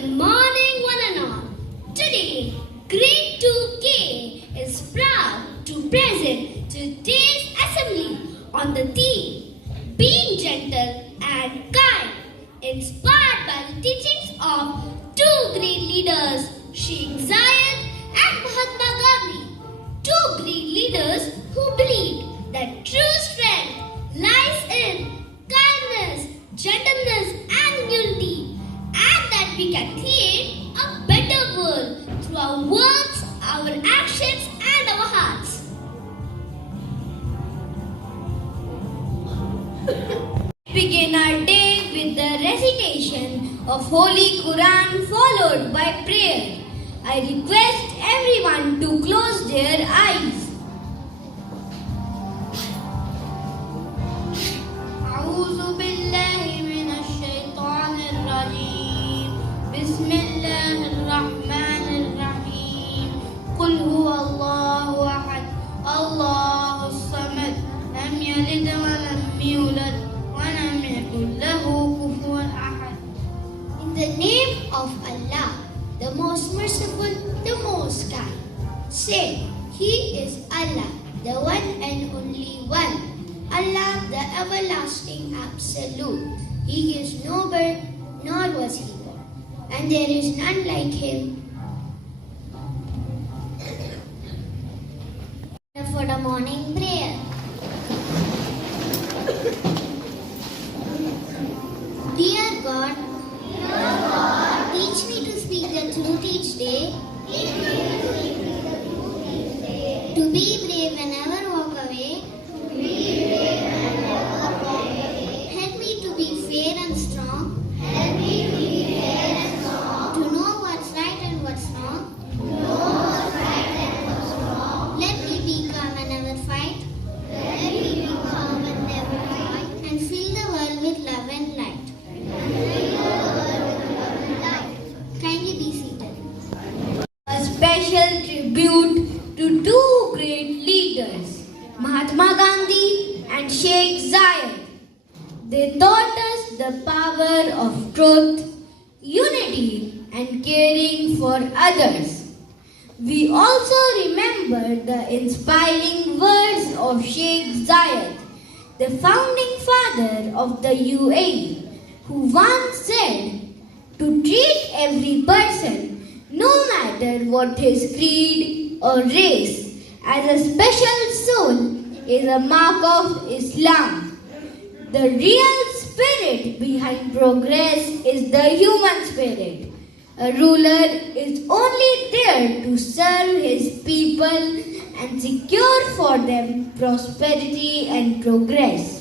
Good morning, one and all. Today, Grade 2K is proud to present today's assembly on the theme Being Gentle and Kind, inspired by the teachings of two great leaders, Sheikh Zayed and Mahatma Gandhi. Two great leaders who believed that true strength lies in kindness, gentleness, and unity, and that we can create a better world through our words, our actions, and our hearts. Begin our day with the recitation of Holy Quran followed by prayer. I request everyone to close their eyes. أعوذ بالله من الشيطان الرجيم بسم الله الرحمن الرحيم قل هو الله أحد الله الصمد لم يلد ولم يولد ولم يكن له كفوا أحد. In the name of Allah, the most merciful, the most kind. Say, He is Allah, the one and only one. Allah, the everlasting absolute. He is no birth, nor was He born, and there is none like Him. For the morning prayer. Dear God, teach me to speak the truth each day, to be brave and never walk away. Help me to be fair and strong, to know what's right and what's wrong. Let me be calm and never fight, and fill the world with love and light. Kindly be seated. A special tribute to two great leaders, Mahatma Gandhi and Sheikh Zayed. They taught us the power of truth, unity, and caring for others. We also remember the inspiring words of Sheikh Zayed, the founding father of the UAE, who once said, to treat every person, no matter what his creed or race, as a special soul is a mark of Islam. The real spirit behind progress is the human spirit. A ruler is only there to serve his people and secure for them prosperity and progress.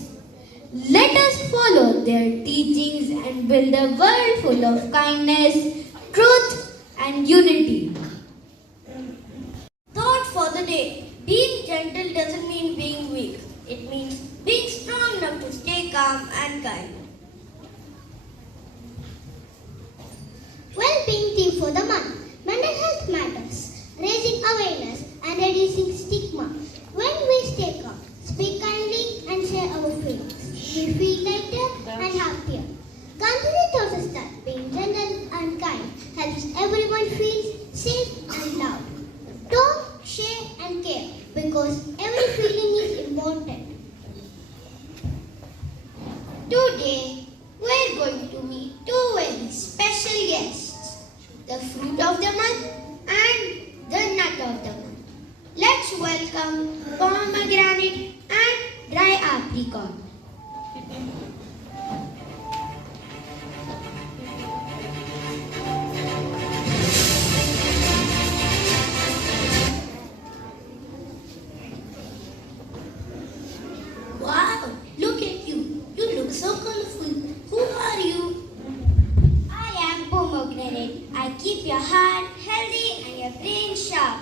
Let us follow their teachings and build a world full of kindness, truth, and unity. Thought for the day. Being gentle doesn't mean being weak. It means being strong enough to stay calm and kind. Well-being theme for the month. Mental health matters. Raising awareness and reducing stigma. When we stay calm, speak kindly and share our feelings, we feel lighter and happier. Gandhi taught us that being gentle and kind helps everyone feel safe and loved. Talk, share and care because every feeling is important. Today, we're going to meet two very special guests, the fruit of the month and the nut of the month. Let's welcome pomegranate and dry apricot. Wow, look at you. You look so colorful. Who are you? I am pomegranate. I keep your heart healthy and your brain sharp.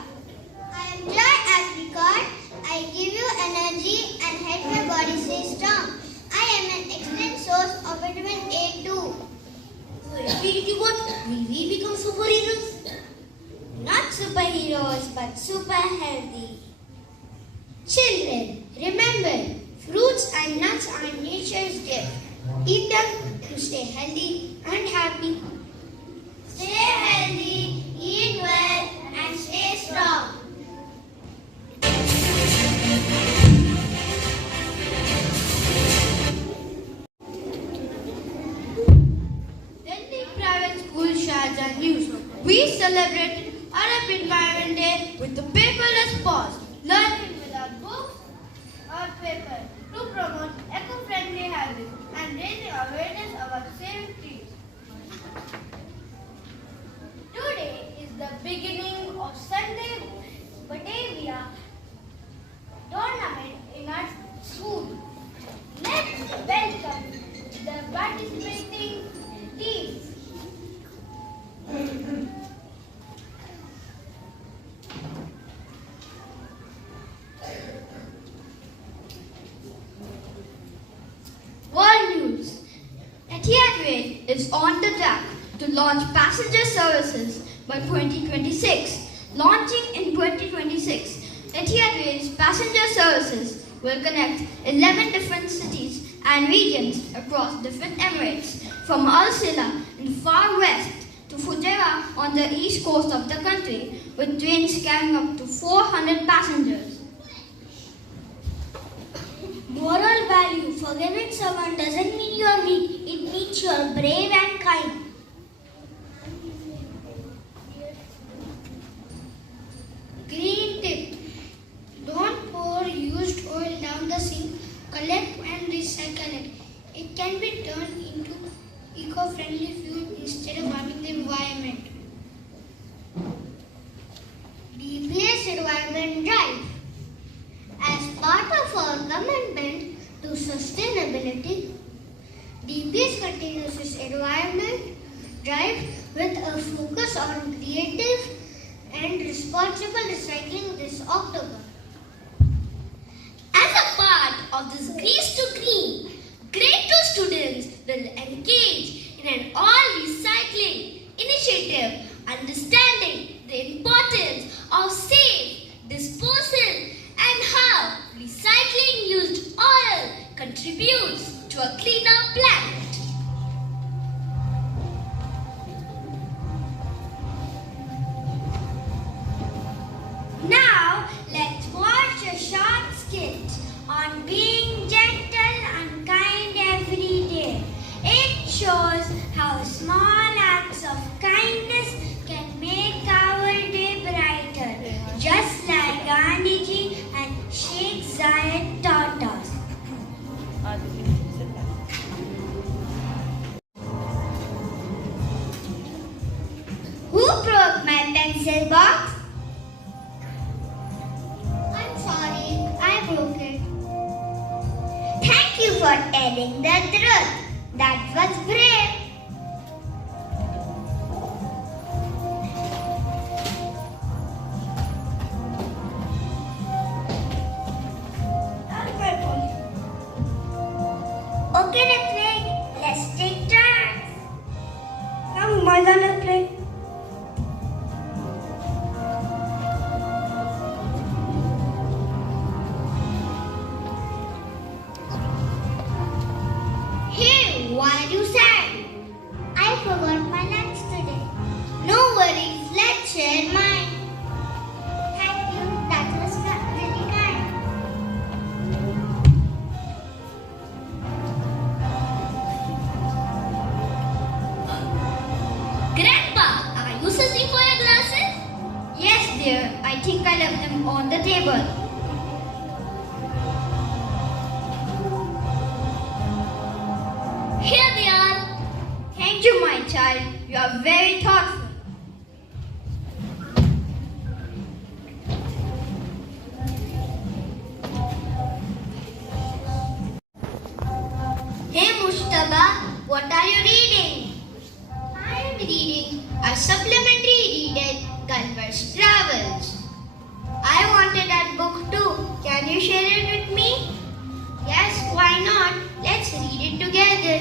I am dry apricot. I give you energy and help my body stay strong. I am an excellent source of vitamin A too. So if we do what? Will we become superheroes? Not superheroes, but super healthy. Children, remember, fruits and nuts are nature's gift. Eat them to stay healthy and happy. Stay celebrated Arab Environment Day with the paperless pause, learning without books or paper to promote eco-friendly habits and raising awareness about saving trees. Today is the beginning of Sunday Batavia tournament in our school. Let's welcome the participating teams. World News. Etihad Rail is on the track to launch passenger services by 2026. Launching in 2026, Etihad Rail's passenger services will connect 11 different cities and regions across different Emirates, from Al Sila in the far west to Fujairah on the east coast of the country, with trains carrying up to 400 passengers. Moral value: forgiving someone doesn't mean you're weak, it means you're brave and kind. Green tip: don't pour used oil down the sink, collect and recycle it. It can be turned into eco-friendly fuel instead of harming the environment. DBS Environment Drive. As part of our commitment to sustainability, DBS continues its environment drive with a focus on creative and responsible recycling this October. As a part of this Grease to Green, grade 2 students will engage in an all-recycling initiative, understanding the importance of safe disposal and how recycling used oil contributes to a cleaner planet. Now, let's watch a short skit on being gentle and kind every day. It shows how small acts of kindness can make our day brighter, just like Gandhiji and Sheikh Zayed taught us. Who broke my pencil box? I'm sorry, I broke it. Thank you for telling the truth. That was brave. Okay, Ritwik, let's take turns. Come, let's play. Hey, why are you sad? I forgot my lunch today. No worries, let's share mine. Thank you, that was really kind. Grandpa, are you searching for your glasses? Yes, dear. I think I left them on the table. Here they are. Thank you, my child. You are very thoughtful. Hey, Mushtaba, what are you reading? I am reading a supplementary reader, Gulliver's Travels. I wanted that book too. Can you share it with me? Yes, why not? Let's read it together.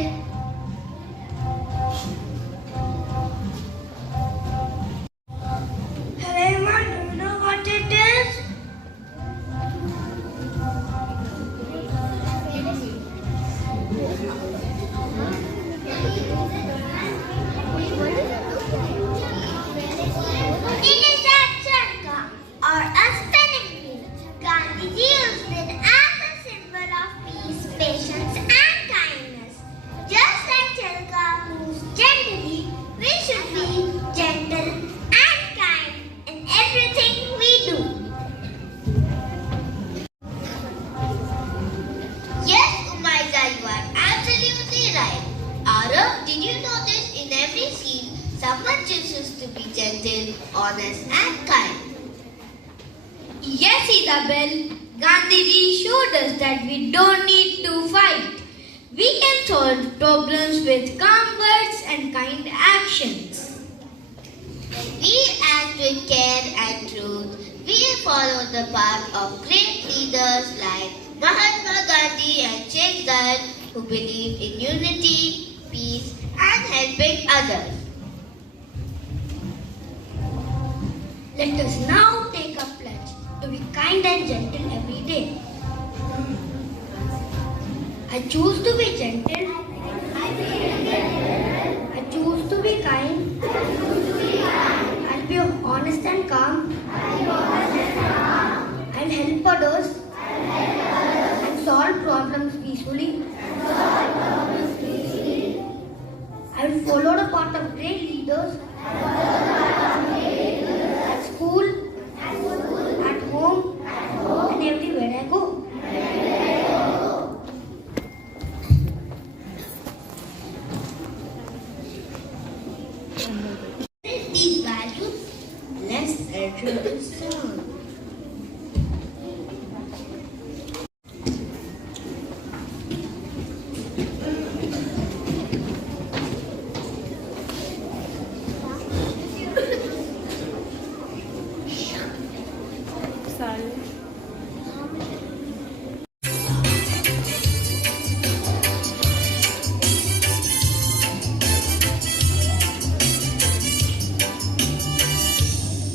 Hello, do you know what it is? It is a charka or a spinning wheel. Gandhiji used it as a symbol of peace, patience, and kindness. Just honest and kind. Yes, Isabel, Gandhiji showed us that we don't need to fight. We can solve problems with calm words and kind actions. When we act with care and truth, we follow the path of great leaders like Mahatma Gandhi and Sheikh Zayed, who believe in unity, peace, and helping others. Let us now take a pledge to be kind and gentle every day. I choose to be gentle. I choose to be kind. I'll be honest and calm. I'll help others and solve problems peacefully. I will follow the path of great leaders at school, at home, and everywhere I go. These values, let's nurture and serve.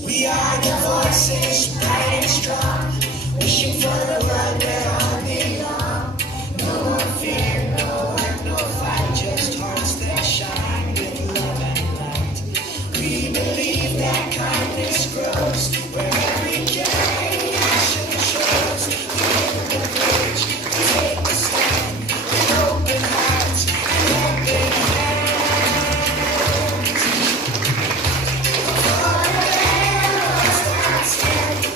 We are the voices, bright and strong, wishing for a world where all belong. No more fear, no hurt, no fight, just hearts that shine with love and light. We believe that kindness grows where every day action shows. We take the courage, we take the stand with open hearts and open hands.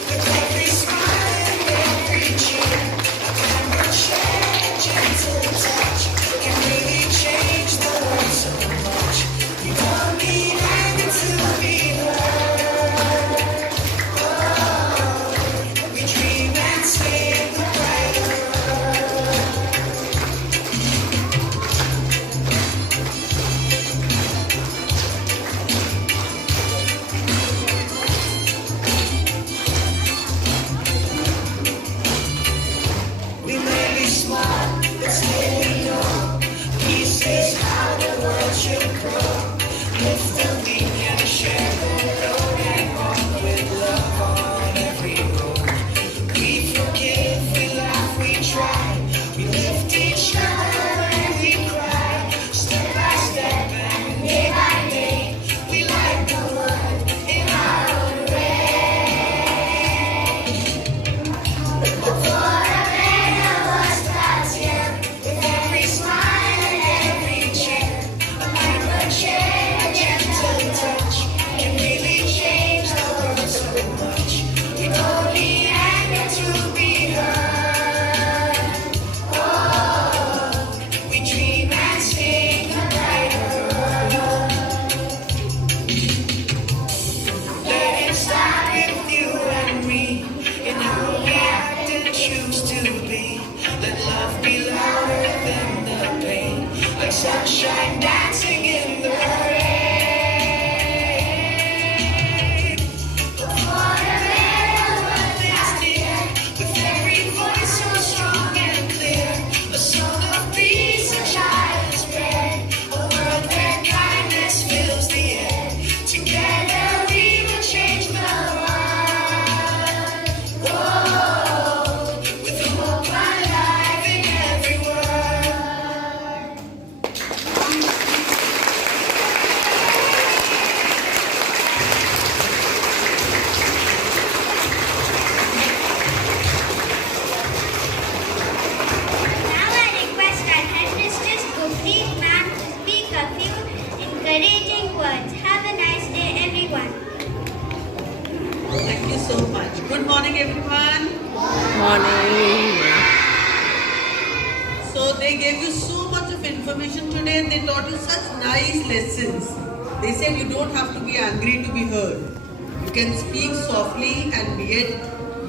With every smile and every cheer, a kind share, gentle touch can really change the world so much. We don't need anger to be heard. Oh, we dream and stay in the brighter We may be smart, but still we know peace is how the world should grow. Lift the weak and share the load and walk with love on every road. We forgive, we laugh, we try. We lift each other and we cry. Step by step and day by day, we light the world in our own way. With every smile and every cheer, a kind share, a gentle touch can really change the world so much. We don't need anger to be heard. Oh, we dream and sing a brighter world. Let it start with you and me, in who we act and choose to be. Let love be louder than the pain, like sunshine dancing in the rain. For the better world is near, with every voice so strong and clear, a song of peace a child is bred, a world where kindness fills the air. Together we will change the world. Whoa, with hope alive in every word. Now I request our headmistress Gurpreet ma'am to speak a few encouraging words. Have a nice day, everyone. Thank you so much. Good morning, everyone. Morning. So they gave you so much of information today and they taught you such nice lessons. They said you don't have to be angry to be heard. can speak softly and yet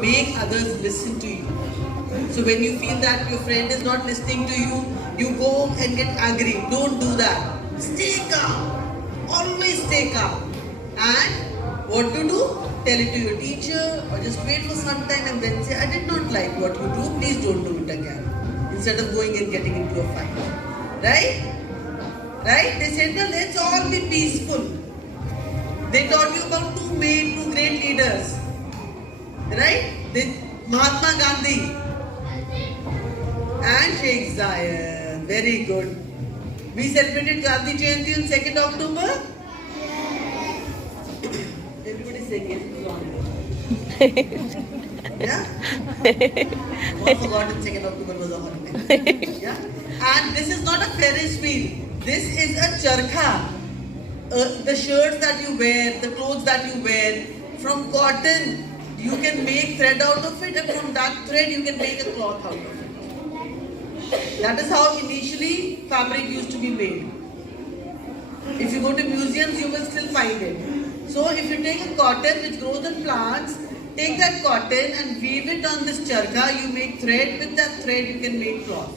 make others listen to you. So when you feel that your friend is not listening to you, you go and get angry. Don't do that. Stay calm. Always stay calm. And what to do? Tell it to your teacher or just wait for some time and then say, I did not like what you do. Please don't do it again. Instead of going and getting into a fight. Right? Right? They said, no, let's all be peaceful. They taught you about two great leaders. Right? Mahatma Gandhi and Sheikh Zayed. Very good. We celebrated Gandhi Jayanti on 2nd October. Everybody saying yes, it's on. Yeah? All forgotten 2nd October was a holiday. Yeah? And this is not a Ferris wheel. This is a charkha. The shirts that you wear, the clothes that you wear, from cotton, you can make thread out of it, and from that thread you can make a cloth out of it. That is how initially fabric used to be made. If you go to museums, you will still find it. So if you take a cotton which grows in plants, take that cotton and weave it on this charkha, you make thread. With that thread you can make cloth.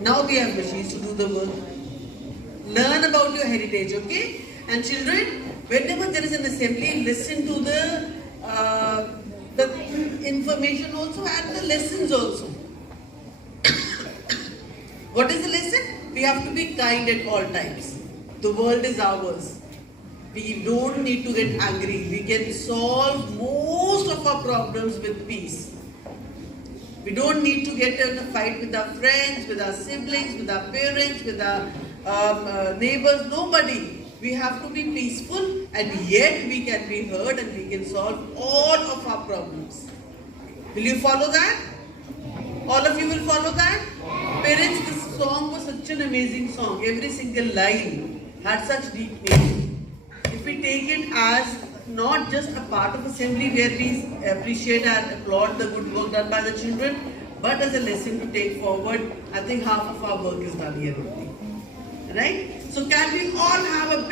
Now we have machines to do the work. Learn about your heritage, okay? And children, whenever there is an assembly, listen to the information also and the lessons also. What is the lesson? We have to be kind at all times. The world is ours. We don't need to get angry. We can solve most of our problems with peace. We don't need to get in a fight with our friends, with our siblings, with our parents, with our neighbors, nobody. We have to be peaceful and yet we can be heard and we can solve all of our problems. Will you follow that? All of you will follow that? Parents, this song was such an amazing song. Every single line had such deep meaning. If we take it as not just a part of assembly where we appreciate and applaud the good work done by the children, but as a lesson to take forward, I think half of our work is done here only. Right? So can we all have a